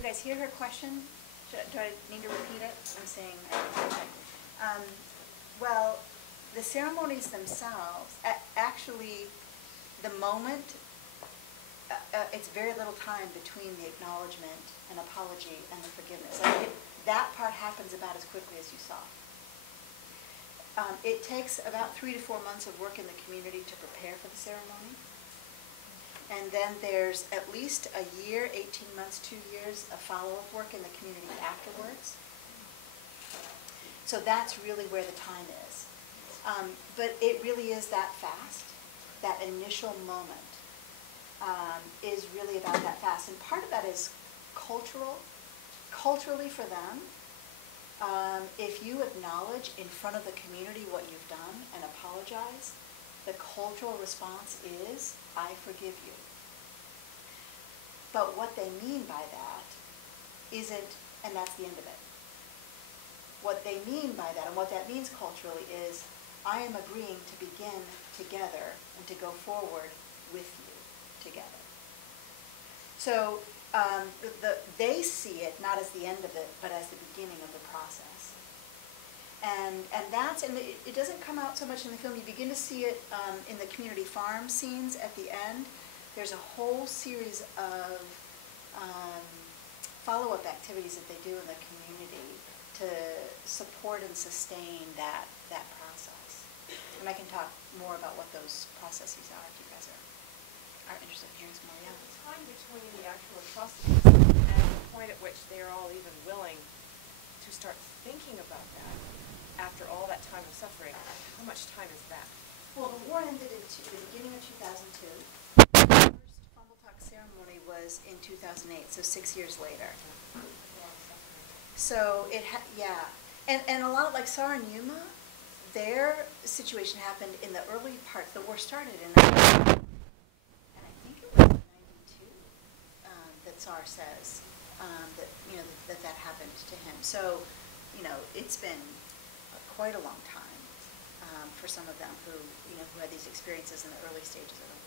you guys hear her question? Do I need to repeat it? I'm saying, well, the ceremonies themselves, actually, the moment, it's very little time between the acknowledgement and apology and the forgiveness. That part happens about as quickly as you saw. It takes about 3 to 4 months of work in the community to prepare for the ceremony. And then there's at least a year, 18 months, 2 years of follow-up work in the community afterwards. So that's really where the time is. But it really is that fast. That initial moment is really about that fast. And part of that is cultural. Culturally for them, if you acknowledge in front of the community what you've done and apologize, the cultural response is, I forgive you. But what they mean by that isn't, and that's the end of it. What they mean by that, and what that means culturally, is I am agreeing to begin together and to go forward with you together. So they see it not as the end of it, but as the beginning of the process. And it doesn't come out so much in the film. You begin to see it in the community farm scenes at the end. There's a whole series of follow-up activities that they do in the community to support and sustain that process. And I can talk more about what those processes are if you guys are interested in hearing some more. Yeah. The time between the actual atrocities and the point at which they are all even willing to start thinking about that after all that time of suffering, how much time is that? Well, the war ended in the beginning of 2002. The first Fambul Tok ceremony was in 2008, so 6 years later. So yeah, and a lot like Sarah and Yuma, their situation happened in the early part. The war started in 1992, and I think it was in 92 that Sarah says that happened to him. So, it's been quite a long time for some of them who had these experiences in the early stages of the